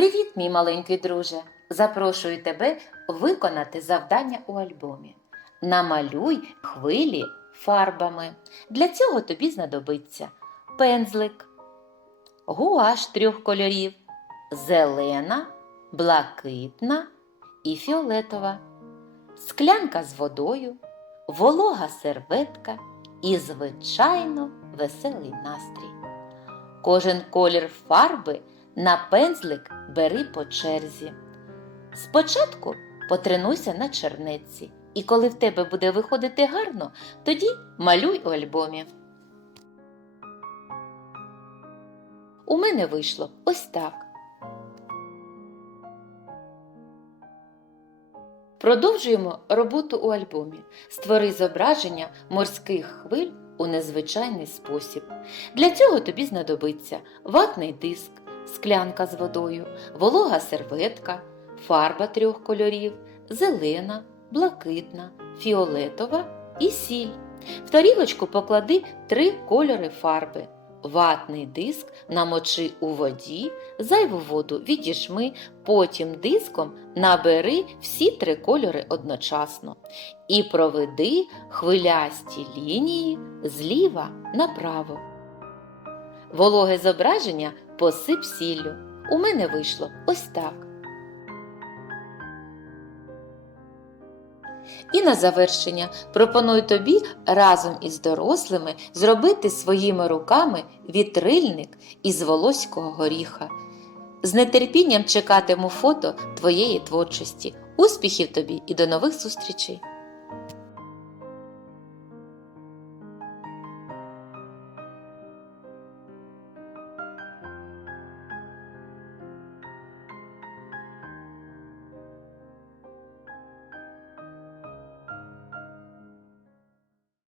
Привіт, мій маленький друже! Запрошую тебе виконати завдання у альбомі. Намалюй хвилі фарбами. Для цього тобі знадобиться пензлик, гуаш трьох кольорів, зелена, блакитна і фіолетова, склянка з водою, волога серветка і, звичайно, веселий настрій. Кожен колір фарби на пензлик бери по черзі. Спочатку потренуйся на чернетці, і коли в тебе буде виходити гарно, тоді малюй у альбомі. У мене вийшло ось так. Продовжуємо роботу у альбомі. Створи зображення морських хвиль у незвичайний спосіб. Для цього тобі знадобиться ватний диск, склянка з водою, волога серветка, фарба трьох кольорів, зелена, блакитна, фіолетова і сіль. В тарілочку поклади три кольори фарби. Ватний диск намочи у воді, зайву воду відіжми, потім диском набери всі три кольори одночасно і проведи хвилясті лінії зліва направо. Вологе зображення посип сіллю. У мене вийшло ось так. І на завершення пропоную тобі разом із дорослими зробити своїми руками вітрильник із волоського горіха. З нетерпінням чекатиму фото твоєї творчості. Успіхів тобі і до нових зустрічей!